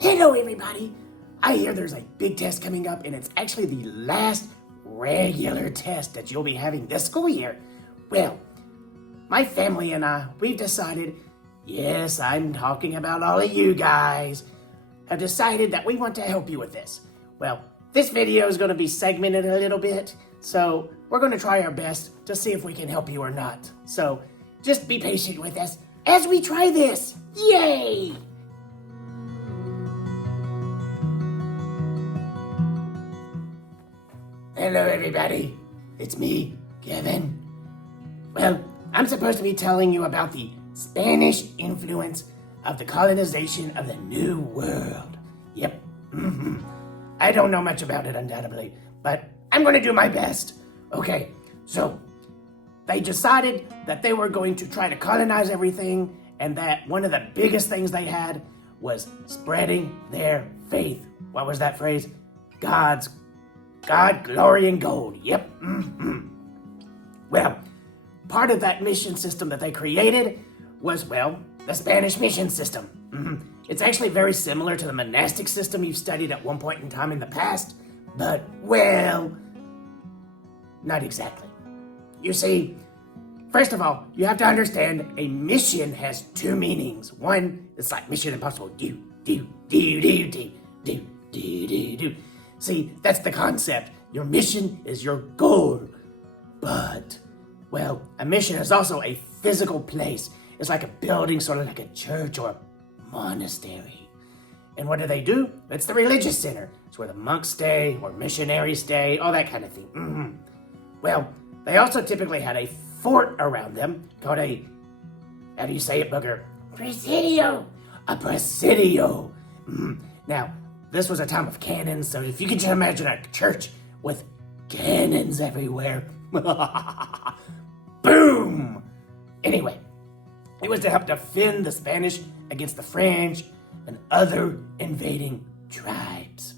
Hello, everybody. I hear there's a big test coming up, and it's actually the last regular test that you'll be having this school year. Well, my family and I, we've decided, yes, I'm talking about all of you guys, have decided that we want to help you with this. Well, this video is going to be segmented a little bit, so we're going to try our best to see if we can help you or not. So just be patient with us as we try this. Yay! Hello, everybody. It's me, Kevin. Well, I'm supposed to be telling you about the Spanish influence of the colonization of the New World. Yep. I don't know much about it, undoubtedly, but I'm going to do my best. Okay, so they decided that they were going to try to colonize everything, and that one of the biggest things they had was spreading their faith. What was that phrase? God, glory, and gold. Yep. Well, part of that mission system that they created was, well, the Spanish mission system. It's actually very similar to the monastic system you've studied at one point in time in the past, but, well, not exactly. You see, first of all, you have to understand a mission has two meanings. One, it's like Mission Impossible. Do. See, that's the concept. Your mission is your goal. But, well, a mission is also a physical place. It's like a building, sort of like a church or a monastery. And what do? It's the religious center. It's where the monks stay, or missionaries stay, all that kind of thing. Well, they also typically had a fort around them called a, how do you say it, Booger? Presidio. A presidio. Now, this was a time of cannons, so if you could just imagine a church with cannons everywhere. Boom! Anyway, it was to help defend the Spanish against the French and other invading tribes.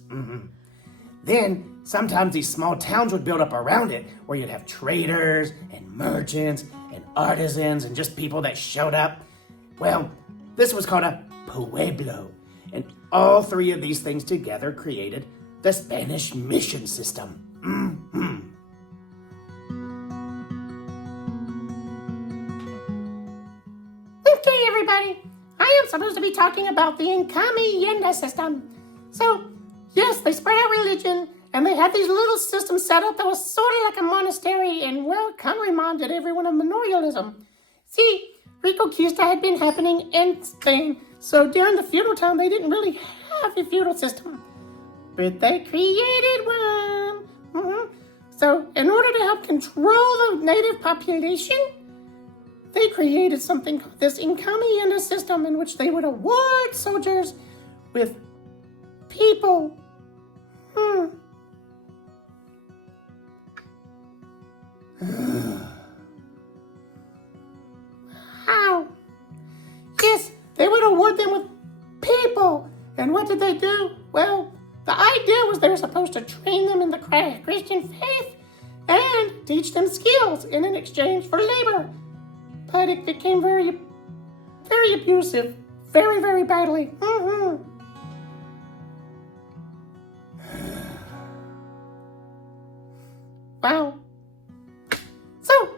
Then, sometimes these small towns would build up around it, where you'd have traders and merchants and artisans and just people that showed up. Well, this was called a pueblo. And all three of these things together created the Spanish mission system. Okay, everybody. I am supposed to be talking about the encomienda system. So, yes, they spread out religion, and they had these little systems set up that was sort of like a monastery, and, well, kind of reminded everyone of manorialism. See, Reconquista had been happening in Spain, so during the feudal time, they didn't really have a feudal system. But they created one. So, in order to help control the native population, they created something called this encomienda system, in which they would award soldiers with people. How? Yes, they would award them with people. And what did they do? Well, the idea was they were supposed to train them in the Christian faith and teach them skills in exchange for labor. But it became very, very abusive. Very, very badly. Wow. So,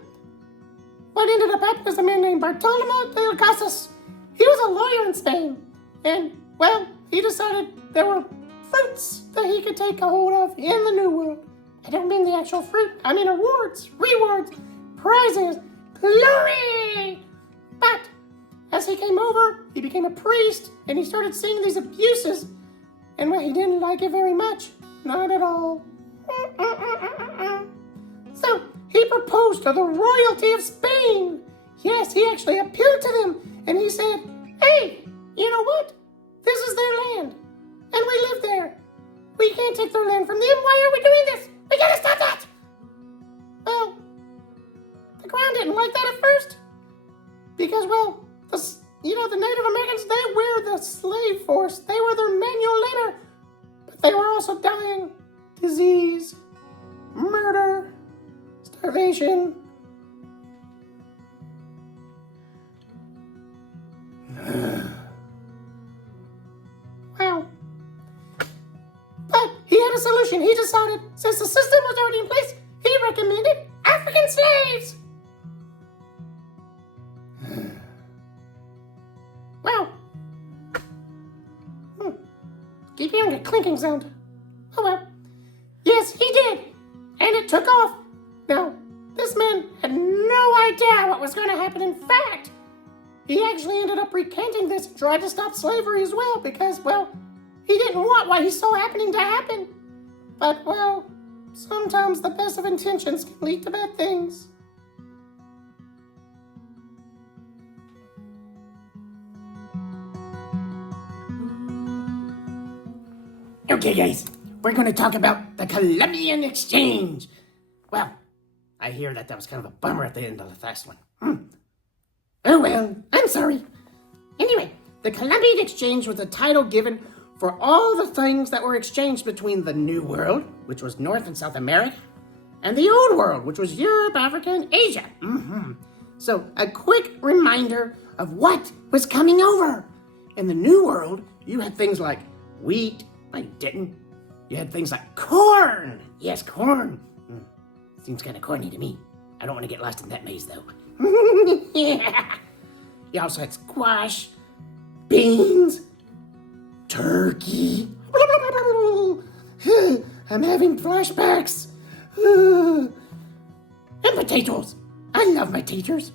what ended up happening was a man named Bartolomé de Casas. He was a lawyer in Spain. And, well, he decided there were fruits that he could take a hold of in the New World. I don't mean the actual fruit. I mean rewards, prizes, glory. But as he came over, he became a priest, and he started seeing these abuses. And, well, he didn't like it very much. Not at all. So, he proposed to the royalty of Spain. Yes, he actually appealed to them, and he said, hey, you know what? This is their land, and we live there. We can't take their land from them. Why are we doing this? We gotta stop that! Well, the crown didn't like that at first, because, well, the Native Americans, they were the slave force. They were their manual labor, but they were also dying. Disease, murder, starvation. Wow. solution. He decided, since the system was already in place, he recommended African slaves. Well, keep hearing a clinking sound. Oh well. Yes, he did. And it took off. Now, this man had no idea what was going to happen. In fact, he actually ended up recanting this and tried to stop slavery as well because, well, he didn't want what he saw happening to happen. But, well, sometimes the best of intentions can lead to bad things. Okay, guys, we're going to talk about the Columbian Exchange. Well, I hear that was kind of a bummer at the end of the last one. Oh well, I'm sorry. Anyway, the Columbian Exchange was a title given for all the things that were exchanged between the New World, which was North and South America, and the Old World, which was Europe, Africa, and Asia. So, a quick reminder of what was coming over. In the New World, you had things like wheat. No, you didn't. You had things like corn. Yes, corn. Seems kind of corny to me. I don't want to get lost in that maze, though. Yeah. You also had squash, beans, turkey. I'm having flashbacks. And potatoes. I love my taters.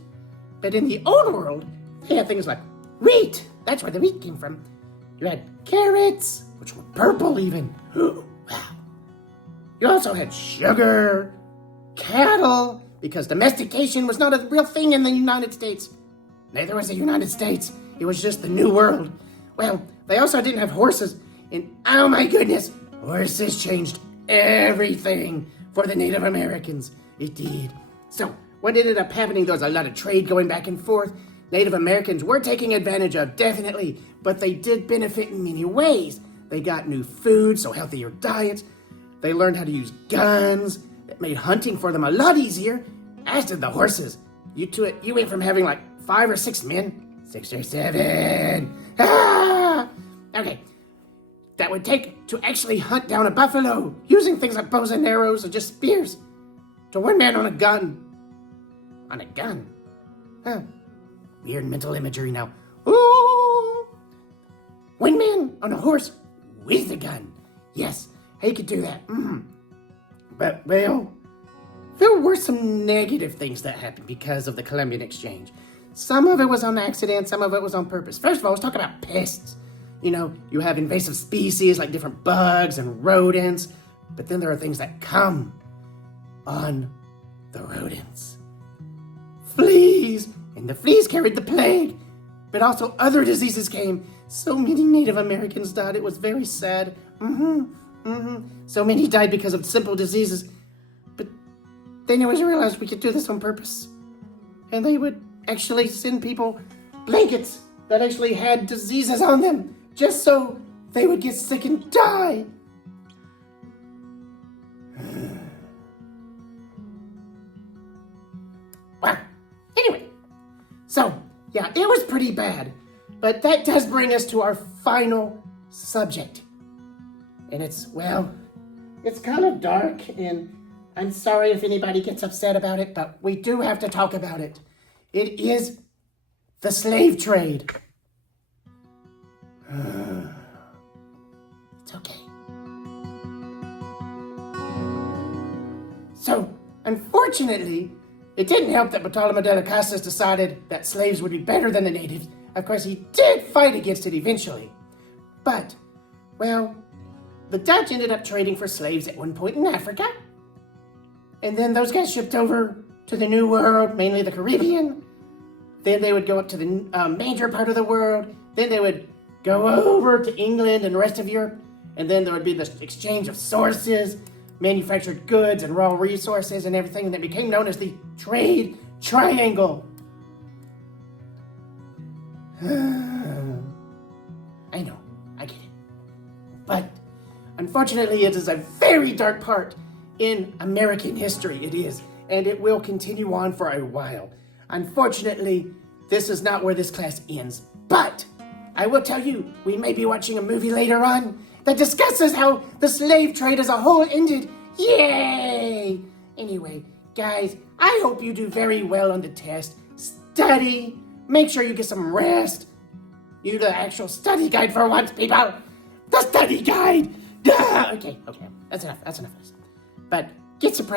But in the Old World, they had things like wheat. That's where the wheat came from. You had carrots, which were purple even. Wow. You also had sugar, cattle, because domestication was not a real thing in the United States. Neither was the United States. It was just the New World. Well, they also didn't have horses. And oh my goodness, horses changed everything for the Native Americans. It did. So, what ended up happening, there was a lot of trade going back and forth. Native Americans were taking advantage of, definitely, but they did benefit in many ways. They got new food, so healthier diets. They learned how to use guns. It made hunting for them a lot easier, as did the horses. You went from having like 5 or 6 men, 6 or 7. Okay. That would take to actually hunt down a buffalo, using things like bows and arrows or just spears, to one man on a gun. On a gun? Weird mental imagery now. Ooh! One man on a horse with a gun. Yes, he could do that. But, well, there were some negative things that happened because of the Columbian Exchange. Some of it was on accident, some of it was on purpose. First of all, let's talk about pests. You know, you have invasive species like different bugs and rodents, but then there are things that come on the rodents. Fleas, and the fleas carried the plague, but also other diseases came. So many Native Americans died, it was very sad. So many died because of simple diseases, but they never realized we could do this on purpose. And they would actually send people blankets that actually had diseases on them, just so they would get sick and die. Well, anyway, so, yeah, it was pretty bad. But that does bring us to our final subject. And it's, well, it's kind of dark, and I'm sorry if anybody gets upset about it, but we do have to talk about it. It is the slave trade. It's okay. So, unfortunately, it didn't help that Bartolome de las Casas decided that slaves would be better than the natives. Of course, he did fight against it eventually. But, well, the Dutch ended up trading for slaves at one point in Africa. And then those guys shipped over to the New World, mainly the Caribbean. Then they would go up to the major part of the world. Then they would go over to England and the rest of Europe. And then there would be the exchange of sources, manufactured goods and raw resources and everything. And it became known as the Trade Triangle. I know, I get it. But unfortunately, it is a very dark part in American history. It is, and it will continue on for a while. Unfortunately, this is not where this class ends. But I will tell you, we may be watching a movie later on that discusses how the slave trade as a whole ended. Yay! Anyway, guys, I hope you do very well on the test. Study. Make sure you get some rest. You the actual study guide for once, people. The study guide. Okay. That's enough. But get some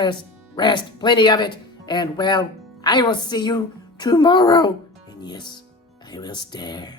rest, plenty of it, and well, I will see you tomorrow. And yes, I will stare.